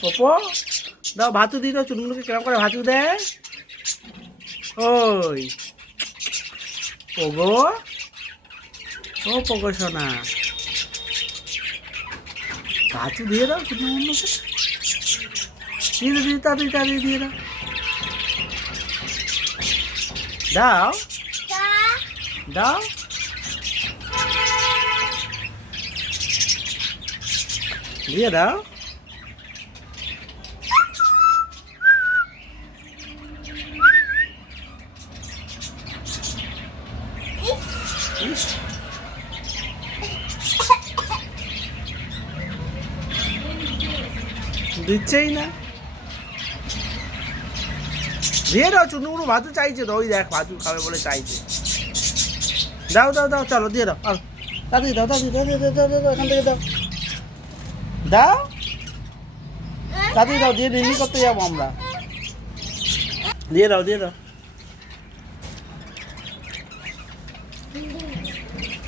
পপো দাও, ভাতু দিয়ে দাও। চুনমুনুকে কেরম করে ভাতু দেয়? ওই পগো, ও পগো সোনা, ভাতু দিয়ে দাও চুনমুনুকে। দিয়ে দাও, দিয়ে তাড়াতাড়ি তাড়াতাড়ি দিয়ে দাও। দাও দাও, দিয়ে দাও। দিচ্ছেই না। দিয়ে দাও, চুনমুনু ভাতু চাইছে তো, ওই দেখ ভাতু খাবে বলে চাইছে। দাও দাও দাও, চলো দিয়ে দাও। আর দাদি দাও, দাদি দাও, দাও দাও দাও, এখান থেকে দাও। দাও দাদি দাও, দিয়ে নিনি করতে যাবো আমরা। দিয়ে দাও, দিয়ে দাও।